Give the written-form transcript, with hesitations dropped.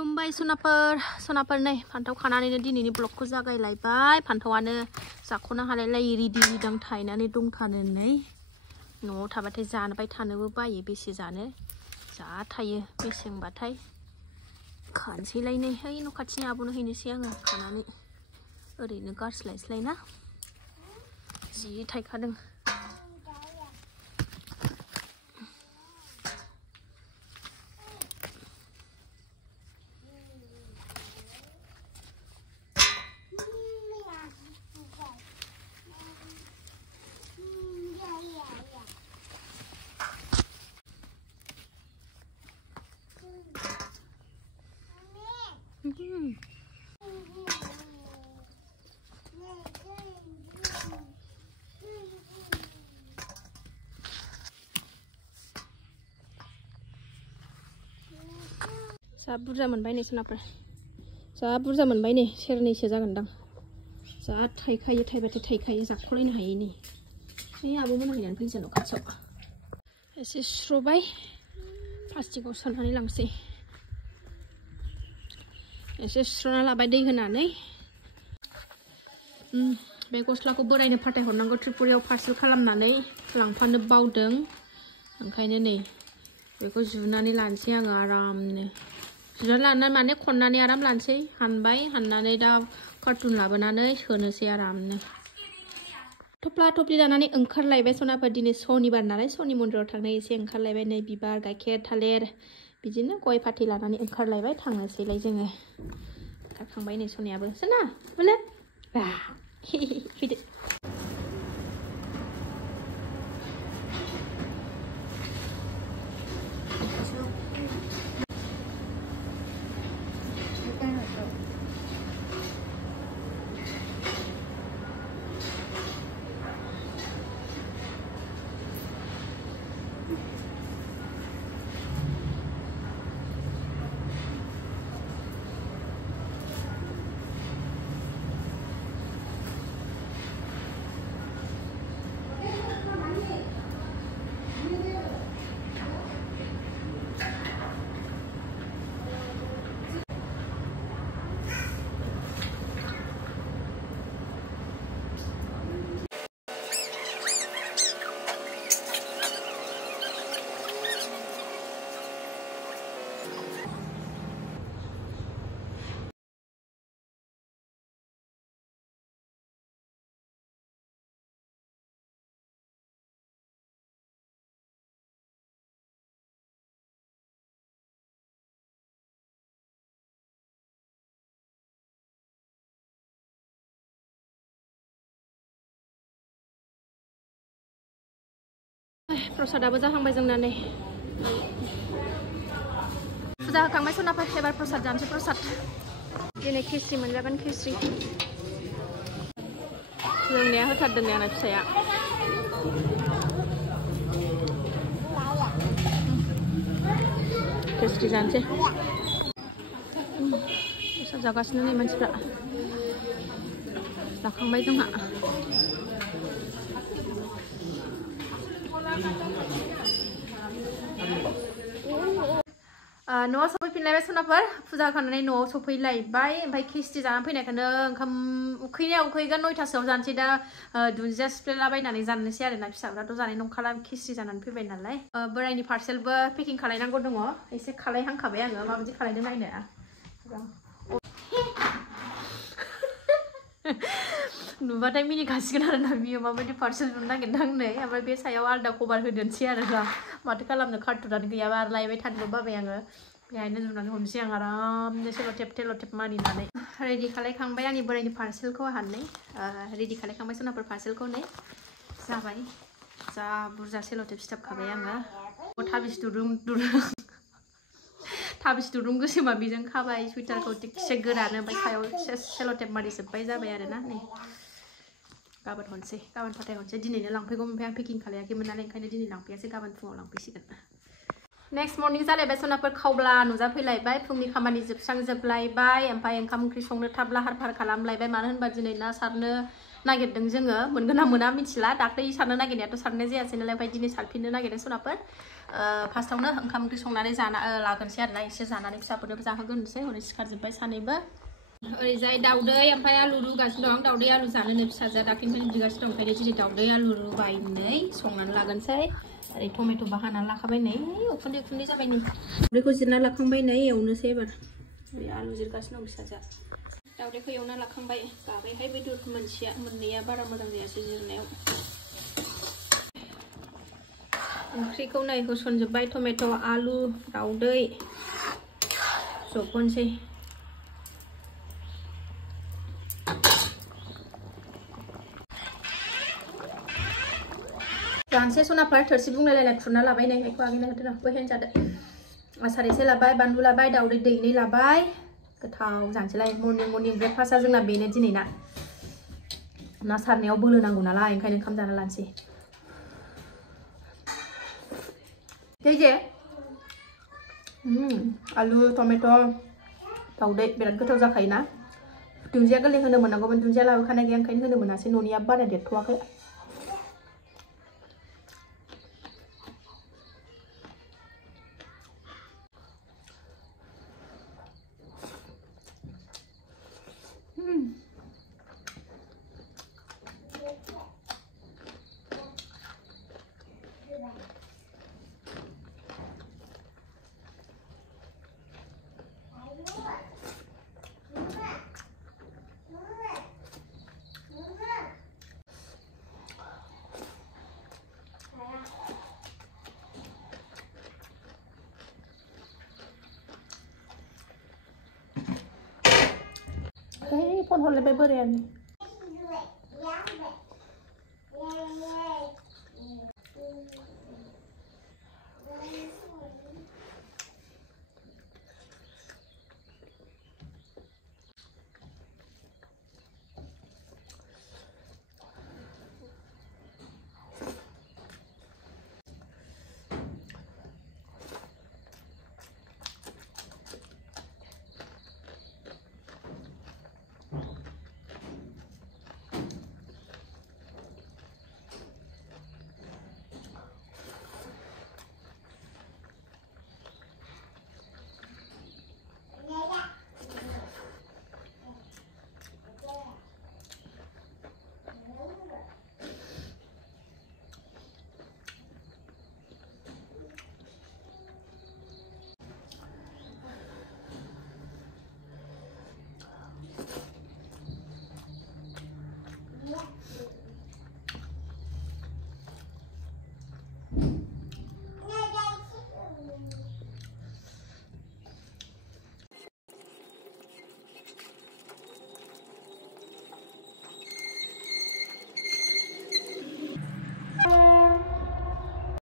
खुलुमबाय सनाफोर नै फान्थाव खानानैनो दिनैनि ब्लगखौ जागायलायबाय। फान्थावानो जाख'नो हालायलायै रिदि रिदां थायनानै दंथारो नै। न'आव थाबाथाय जानोबाय थानोबो बायो, बेसे जानो जा थायो मेसेंबाथाय। खानोसैलाय नै, ओइ न' खाथिनि आब'नो हैनोसै आङो खानानै, ओरैनो गारस्लायस्लाय ना। जि थायखादों। जा बुरजा मोनबाय नै सनाफोर, जा बुरजा मोनबाय नै, सेरनैसो जागोनदां। जा थायखायो, थायबाथाय थायखायो, जाख'लायनो हायै नै। ओइ आब'मोना हैनानै फैनोसै न' खाथियाव। एसे सुस्र'बाय, प्लास्टिकआव सोनानै लांसै। एसे सुस्र'ना लाबाय दै होनानै। बे गस्लाखौ बोरायनो फाथायहरनांगौ, त्रिपुरायाव पार्सेल खालामनानै लांफानो बावदों। ओंखायनो नै बेखौ जुनानै लानोसै आङो आरामनो। जुनानै लानानै माने खननानै आराम लानोसै। हानबाय, हाननानै दा कार्टुन लाबोनानै सोनोसै आरामनो। थफ्ला थफ्लि लानानै ओंखारलायबाय सनाफोर, दिनै सनिबार नालाय सनि मन्दिराव थांनो एसे ओंखारलायबाय। नै बिबार, गाइखेर, थालिर, बिदिनो गय फाथै लानानै ओंखारलायबाय, थांनोसैलाय जोङो। ओंखारखांबाय नै सनायाबो। सना बोलो फैदो। प्रसादाबो जाहांबाय जोंना नै। फुजा होखांबाय सनाफोर, एबार प्रसाद जानोसै। प्रसाद दिनै खिस्रि मोनजागोन, खिस्रि। लोंनाया होथारदों नै आंना फिसाया। खिस्रि जानोसै। प्रसाद जागासिनो नै मानसिफ्रा। जाखांबाय जोंहा। न'आव सफैफिनलायबाय सनाफोर, फुजा होखांनानै न'आव सफैलायबाय। ओमफ्राय खिस्रि जानानै फैनायखौनो ओंखाम उखैनाया उखैगोन, 9टासोआव जानोसै दा। दुन्दिया सिफ्लेलाबायनानै जानोसै आरोना, फिसाफ्राथ' जानाय नंखाला, खिस्रि जानानै फैबाय नालाय। बोरायनि पार्सेलबो पेकिं खालायनांगौ दङ, एसे खालायहांखाबाय आङो। माबायदि खालायदों नायनो। नुबाथाय मिनिखासिगोन आरोना, बियो माबायदि पार्सेल नुनो नागिरदों नै। ओमफ्राय बे सायाव आलदा कभार होदेरनोसै आरोना। माथो खालामनो, कार्टुनानो गैयाबा आरो लायबाय थानोबो बाबाय आङो। बेहायनो जुनानै हमसै आं आरामनो, सेल'टेप मारिनानै। रेडि खालायखांबाय आंनि बोरायनि पार्सेलखौ आंहा नै। रेडि खालायखांबाय सनाफोर पार्सेलखौ नै। जाबाय, जा बुरजा सेल'टेप सिथाबखाबाय आङो। थाबिस दुरुं गोसोमा बेजों खाबाय सुइटारखौ थिगसे गोरानो। ओमफ्राय सायाव सेल'टेप मारिजोब्बाय, जाबाय आरोना नै। गाबोन हरसै, गाबोन फाथायहरसै। दिनैनो लांफैगौमोन, ओमफ्राय आं पेकिं खालायाखैमोन नालाय, ओंखायनो दिनै लांफैयासै, गाबोन फुङाव लांफैसिगोन। नेक्स्ट मर्निं जालायबाय सनाफोर, खावब्ला नुजाफैलायबाय। फुंनि खामानि जोबस्रांजोबलायबाय। ओमफ्राय ओंखाम ओंख्रि संनो थाब लाहार फाहार खालामलायबाय। मानो होनबा दिनै ना सारनो नागिरदों जोङो मोनगोन ना मोना मिथिला दाख्लै सारनो नागिरनायाथ' सारनाय जायासै नालाय ओमफ्राय दिनै सारफिननो नागिरदों सनाफोर फार्स्टआवनो ओंखाम ओंख्रि संनानै लागोनसै आरोना एसे जानानै फिसाफोरनोबो जाहोग्रोनोसै हरै सिखारजोब्बाय सानैबो ओरैजाय दाउदै ओमफ्राय आलु रुगासिनो दं दाउदै आलु जानोनो फिसाजोआ दाख्लैनिफ्रायनो बिगासिनो दं ओंखायनो दिनै दाउदै आलु रुबायनै संनानै लागोनसै ओरै टमेट'बो हानानै लाखाबाय नै उखुन्दै जाबाय नै दाउदैखौ जिरना लाखांबाय नै एवनोसै एबार ओरै आलु जिरगासिनो दं फिसाजोआ दाउदैखौ एवना लाखांबाय गाबायहाय बेदर मोननैया बारा मोजां जायासै जिरनायाव ओंख्रिखौ नै होसनजोब्बाय टमेट' आलु दाउदै जबहोनोसै जानोसै सनाफोर थोरसि बुंलायलायना खुरना लाबाय नै बेखौ आगैनो होदो बैहायनो जादो आसार एसे लाबाय बानलु लाबाय दाउदै दैनै लाबाय गोथाव जानोसैलाय मर्निं ब्रेकफास्टआ जोंना बेनो दिनै ना सारनायाव बोलो नांगौ नालाय ओंखायनो ओंखाम जाना लानोसै जे आलु टमेट' दाउदै बिराद गोथाव जाखायोना दुन्दिया गोरलै होनो मोननांगौमोन दुन्दिया लाबोखानाय गैया ओंखायनो होनो मोनासै न'निया बारा देरथ'वाखै फन हरलायबाय बोरायानो